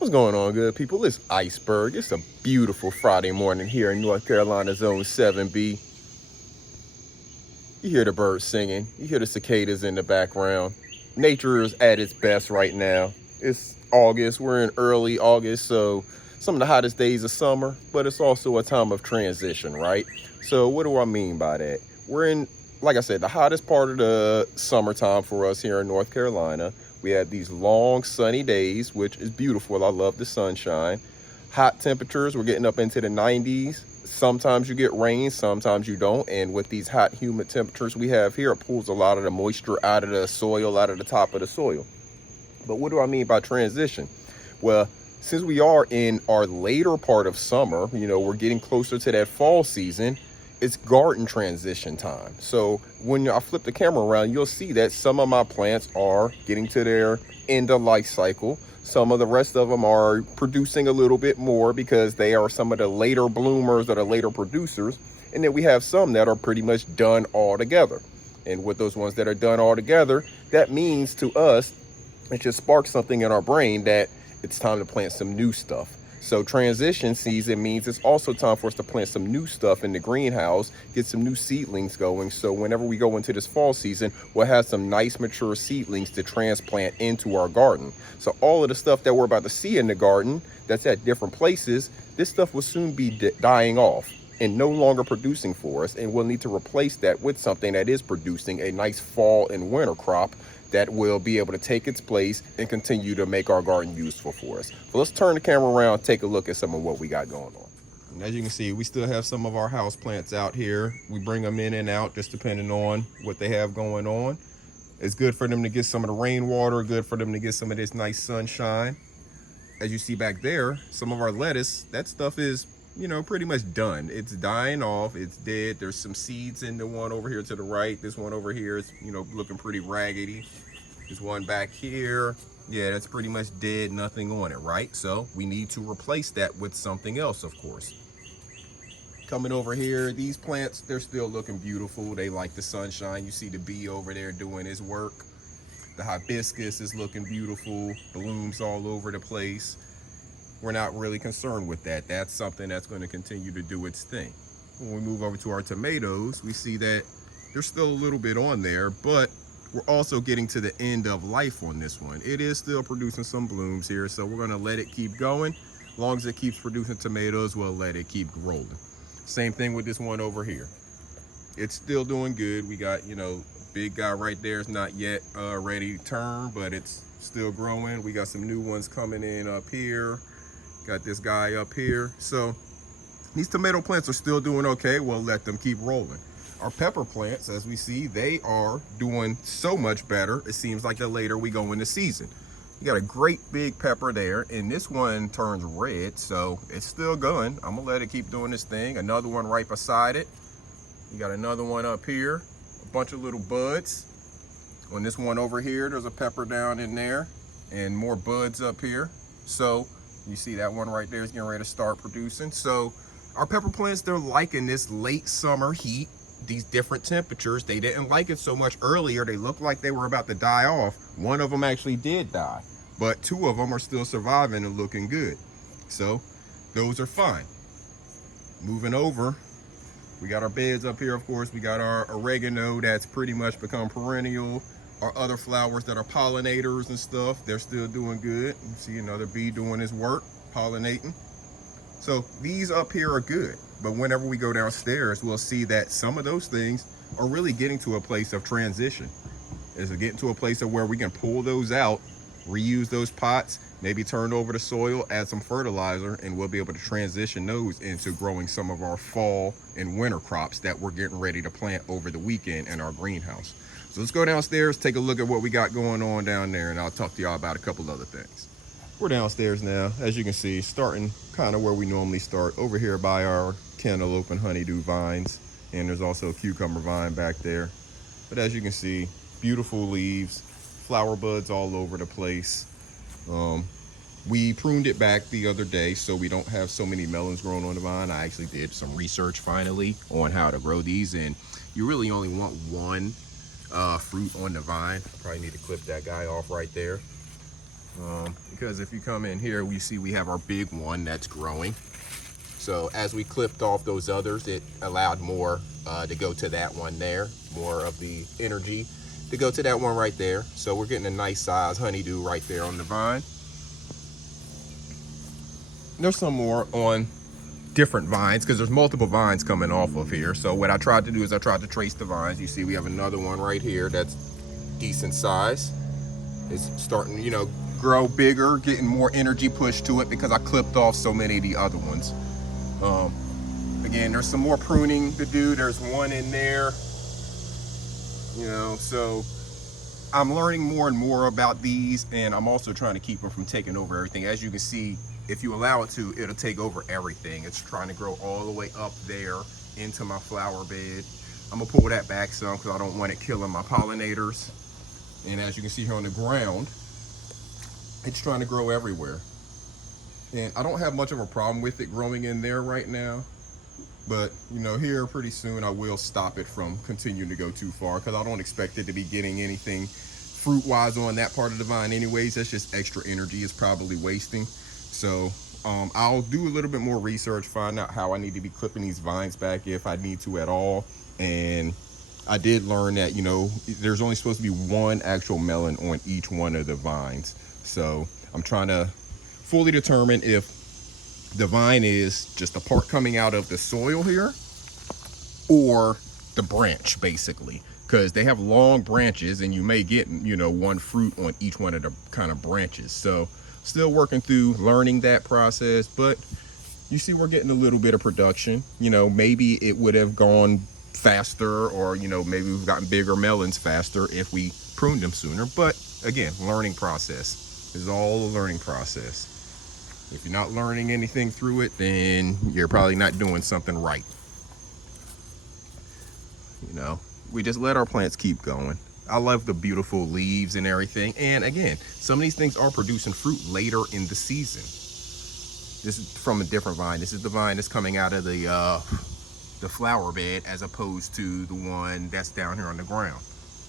What's going on, good people? It's Iceberg. It's a beautiful Friday morning here in North Carolina Zone 7B. You hear the birds singing. You hear the cicadas in the background. Nature is at its best right now. It's August. We're in early August, so some of the hottest days of summer, but it's also a time of transition, right? So what do I mean by that? We're in, like I said, the hottest part of the summertime for us here in North Carolina. We have these long sunny days, which is beautiful. I love the sunshine. Hot temperatures, we're getting up into the 90s. Sometimes you get rain, sometimes you don't. And with these hot, humid temperatures we have here, it pulls a lot of the moisture out of the soil, out of the top of the soil. But what do I mean by transition? Well, since we are in our later part of summer, we're getting closer to that fall season, it's garden transition time. So when I flip the camera around, you'll see that some of my plants are getting to their end of life cycle. Some of the rest of them are producing a little bit more because they are some of the later bloomers or the later producers. And then we have some that are pretty much done altogether. And with those ones that are done altogether, that means to us, it just sparks something in our brain that it's time to plant some new stuff. So transition season means it's also time for us to plant some new stuff in the greenhouse, get some new seedlings going. So whenever we go into this fall season, we'll have some nice mature seedlings to transplant into our garden. So all of the stuff that we're about to see in the garden that's at different places, this stuff will soon be dying off and no longer producing for us. And we'll need to replace that with something that is producing a nice fall and winter crop that will be able to take its place and continue to make our garden useful for us. So let's turn the camera around, take a look at some of what we got going on. And as you can see, we still have some of our house plants out here. We bring them in and out just depending on what they have going on. It's good for them to get some of the rainwater, good for them to get some of this nice sunshine. As you see back there, some of our lettuce, that stuff is pretty much done. It's dying off, it's dead. There's some seeds in the one over here to the right. This one over here is, looking pretty raggedy. There's one back here. Yeah, that's pretty much dead, nothing on it, right? So we need to replace that with something else, of course. Coming over here, these plants, they're still looking beautiful. They like the sunshine. You see the bee over there doing his work. The hibiscus is looking beautiful, blooms all over the place. We're not really concerned with that. That's something that's going to continue to do its thing. When we move over to our tomatoes, we see that there's still a little bit on there, but we're also getting to the end of life on this one. It is still producing some blooms here, so we're going to let it keep going. As long as it keeps producing tomatoes, we'll let it keep rolling. Same thing with this one over here. It's still doing good. We got, big guy right there is not yet ready to turn, but it's still growing. We got some new ones coming in up here. Got this guy up here. So these tomato plants are still doing okay. We'll let them keep rolling. Our pepper plants, as we see, they are doing so much better. It seems like the later we go in the season. You got a great big pepper there, and this one turns red, so it's still going. I'm gonna let it keep doing this thing. Another one right beside it. You got another one up here, a bunch of little buds. On this one over here, there's a pepper down in there, and more buds up here. So you see that one right there is getting ready to start producing. So our pepper plants, they're liking this late summer heat, these different temperatures. They didn't like it so much earlier. They looked like they were about to die off. One of them actually did die, but two of them are still surviving and looking good. So those are fine. Moving over, we got our beds up here, of course. We got our oregano that's pretty much become perennial. Our other flowers that are pollinators and stuff, they're still doing good. You see another bee doing his work, pollinating. So these up here are good. But whenever we go downstairs, we'll see that some of those things are really getting to a place of transition. Is getting to a place of where we can pull those out, reuse those pots, maybe turn over the soil, add some fertilizer, and we'll be able to transition those into growing some of our fall and winter crops that we're getting ready to plant over the weekend in our greenhouse. So let's go downstairs, take a look at what we got going on down there, and I'll talk to y'all about a couple other things. We're downstairs now, as you can see, starting kind of where we normally start, over here by our cantaloupe and honeydew vines, and there's also a cucumber vine back there. But as you can see, beautiful leaves, flower buds all over the place. We pruned it back the other day so we don't have so many melons growing on the vine. I actually did some research finally on how to grow these, and you really only want one fruit on the vine. Probably need to clip that guy off right there. Because if you come in here, we see we have our big one that's growing. So as we clipped off those others, it allowed more to go to that one there, more of the energy to go to that one right there. So we're getting a nice size honeydew right there on the vine. There's some more on different vines because there's multiple vines coming off of here. So what I tried to do is I tried to trace the vines. You see we have another one right here that's decent size. It's starting to, you know, grow bigger, getting more energy pushed to it because I clipped off so many of the other ones. Again, there's some more pruning to do. There's one in there, you know, so I'm learning more and more about these, and I'm also trying to keep them from taking over everything. As you can see, if you allow it to, it'll take over everything. It's trying to grow all the way up there into my flower bed. I'm gonna pull that back some because I don't want it killing my pollinators. And as you can see here on the ground, it's trying to grow everywhere. And I don't have much of a problem with it growing in there right now. But, you know, here pretty soon I will stop it from continuing to go too far because I don't expect it to be getting anything fruit-wise on that part of the vine anyways. That's just extra energy it's probably wasting. So I'll do a little bit more research, find out how I need to be clipping these vines back if I need to at all. And I did learn that, you know, there's only supposed to be one actual melon on each one of the vines. So I'm trying to fully determine if the vine is just a part coming out of the soil here or the branch, basically, because they have long branches and you may get, you know, one fruit on each one of the kind of branches. So still working through learning that process, but you see we're getting a little bit of production. You know, maybe it would have gone faster, or, you know, maybe we've gotten bigger melons faster if we pruned them sooner. But again, learning process is all a learning process. If you're not learning anything through it, then you're probably not doing something right. You know, we just let our plants keep going. I love the beautiful leaves and everything. And again, some of these things are producing fruit later in the season. This is from a different vine. This is the vine that's coming out of the flower bed as opposed to the one that's down here on the ground.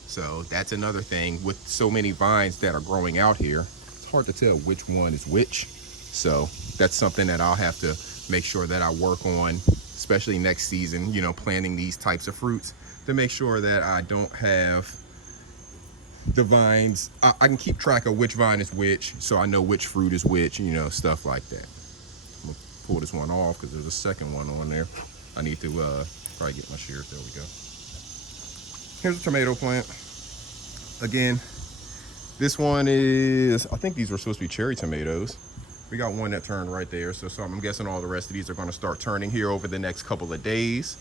So that's another thing with so many vines that are growing out here. It's hard to tell which one is which. So that's something that I'll have to make sure that I work on, especially next season, you know, planting these types of fruits, to make sure that I don't have the vines. I can keep track of which vine is which, so I know which fruit is which, you know, stuff like that. I'm gonna pull this one off because there's a second one on there. I need to probably get my shears. There we go. Here's a tomato plant. Again, this one is, I think these were supposed to be cherry tomatoes. We got one that turned right there. So I'm guessing all the rest of these are going to start turning here over the next couple of days.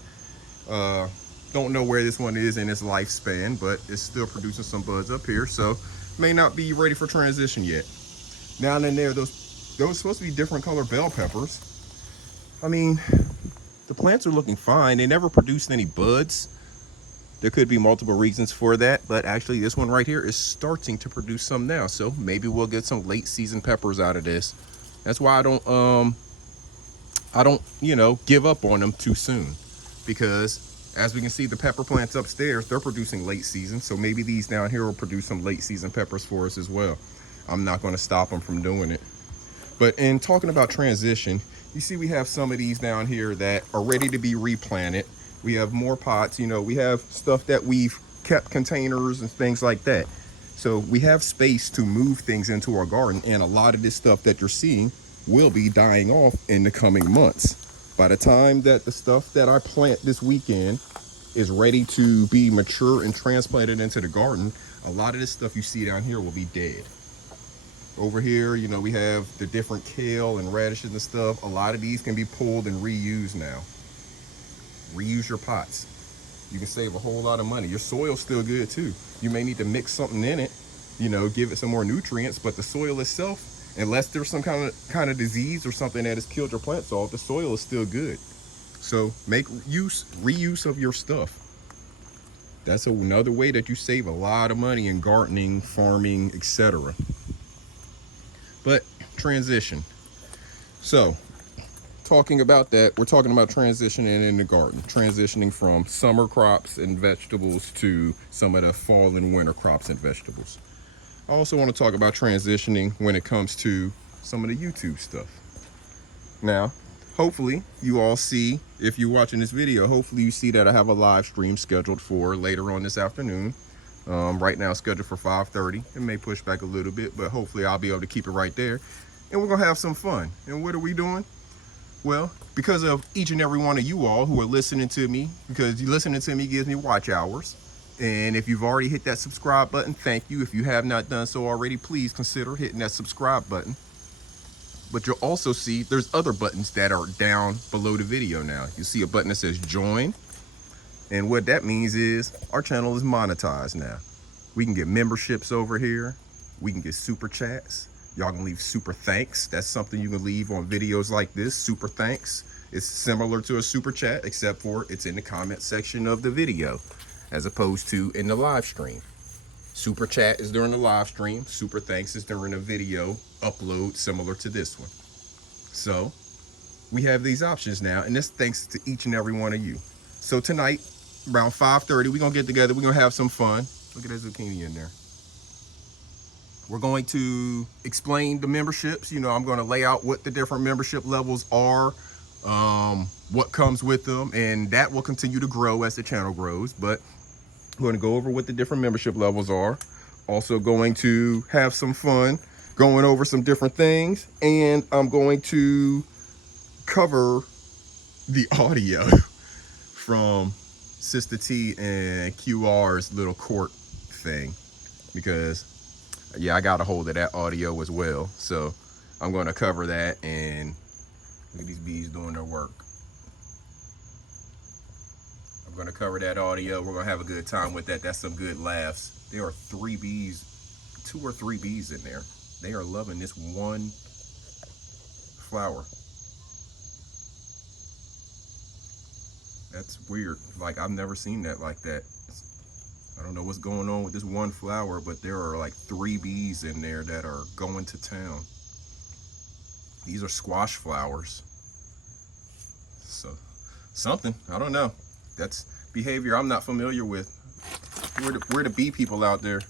Don't know where this one is in its lifespan, but it's still producing some buds up here. So may not be ready for transition yet. Down in there, those supposed to be different color bell peppers. I mean, the plants are looking fine. They never produced any buds. There could be multiple reasons for that, but actually this one right here is starting to produce some now. So maybe we'll get some late season peppers out of this. That's why I don't, you know, give up on them too soon, because as we can see, the pepper plants upstairs, they're producing late season. So maybe these down here will produce some late season peppers for us as well. I'm not going to stop them from doing it. But in talking about transition, you see we have some of these down here that are ready to be replanted. We have more pots, you know, we have stuff that we've kept containers and things like that. So we have space to move things into our garden, and a lot of this stuff that you're seeing will be dying off in the coming months. By the time that the stuff that I plant this weekend is ready to be mature and transplanted into the garden, a lot of this stuff you see down here will be dead. Over here, you know, we have the different kale and radishes and stuff. A lot of these can be pulled and reused now. Reuse your pots. You can save a whole lot of money. Your soil's still good too. You may need to mix something in it, you know, give it some more nutrients, but the soil itself, unless there's some kind of disease or something that has killed your plants off, the soil is still good. So make reuse of your stuff. That's another way that you save a lot of money in gardening, farming, etc. But transition. So talking about that, we're talking about transitioning in the garden, transitioning from summer crops and vegetables to some of the fall and winter crops and vegetables. I also want to talk about transitioning when it comes to some of the YouTube stuff. Now, hopefully you all see, if you're watching this video, hopefully you see that I have a live stream scheduled for later on this afternoon. Right now scheduled for 5:30. It may push back a little bit, but hopefully I'll be able to keep it right there. And we're gonna have some fun. And what are we doing? Well, because of each and every one of you all who are listening to me, because you listening to me gives me watch hours. And if you've already hit that subscribe button, thank you. If you have not done so already, please consider hitting that subscribe button. But you'll also see there's other buttons that are down below the video now. You see a button that says join. And what that means is our channel is monetized now. We can get memberships over here. We can get super chats. Y'all can leave super thanks. That's something you can leave on videos like this, super thanks. It's similar to a super chat, except for it's in the comment section of the video, as opposed to in the live stream. Super chat is during the live stream. Super thanks is during a video upload similar to this one. So we have these options now, and this thanks to each and every one of you. So tonight, around 5:30, we're gonna get together. We're gonna have some fun. Look at that zucchini in there. We're going to explain the memberships. You know, I'm going to lay out what the different membership levels are, what comes with them, and that will continue to grow as the channel grows. But I'm going to go over what the different membership levels are. Also going to have some fun going over some different things, and I'm going to cover the audio from Sister T and QR's little court thing, because yeah, I got a hold of that audio as well. So I'm going to cover that, and look at these bees doing their work. I'm going to cover that audio. We're going to have a good time with that. That's some good laughs. There are 3 bees, 2 or 3 bees in there. They are loving this one flower. That's weird. Like, I've never seen that like that. I don't know what's going on with this one flower, but there are like 3 bees in there that are going to town. These are squash flowers. So, something, I don't know. That's behavior I'm not familiar with. We're the bee people out there.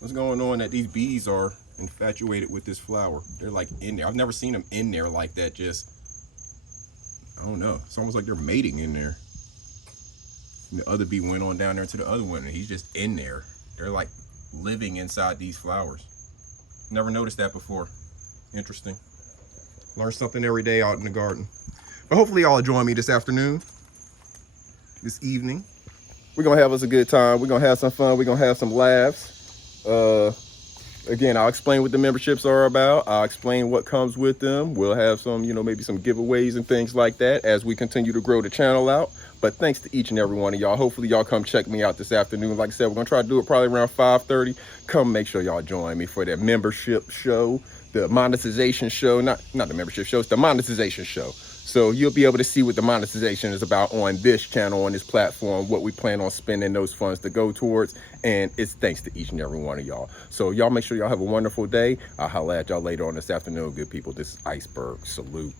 What's going on that these bees are infatuated with this flower? They're like in there. I've never seen them in there like that. Just, I don't know. It's almost like they're mating in there. And the other bee went on down there to the other one, and he's just in there. They're like living inside these flowers. Never noticed that before. Interesting. Learn something every day out in the garden. But hopefully y'all will join me this afternoon, this evening. We're gonna have us a good time. We're gonna have some fun. We're gonna have some laughs. Again, I'll explain what the memberships are about. I'll explain what comes with them. We'll have some, you know, maybe some giveaways and things like that as we continue to grow the channel out. But thanks to each and every one of y'all. Hopefully y'all come check me out this afternoon. Like I said, we're gonna try to do it probably around 5:30. Come make sure y'all join me for that membership show, the monetization show, not the membership show, it's the monetization show. So you'll be able to see what the monetization is about on this channel, on this platform, what we plan on spending those funds to go towards. And it's thanks to each and every one of y'all. So y'all make sure y'all have a wonderful day. I'll holler at y'all later on this afternoon, good people. This is Iceberg. Salute.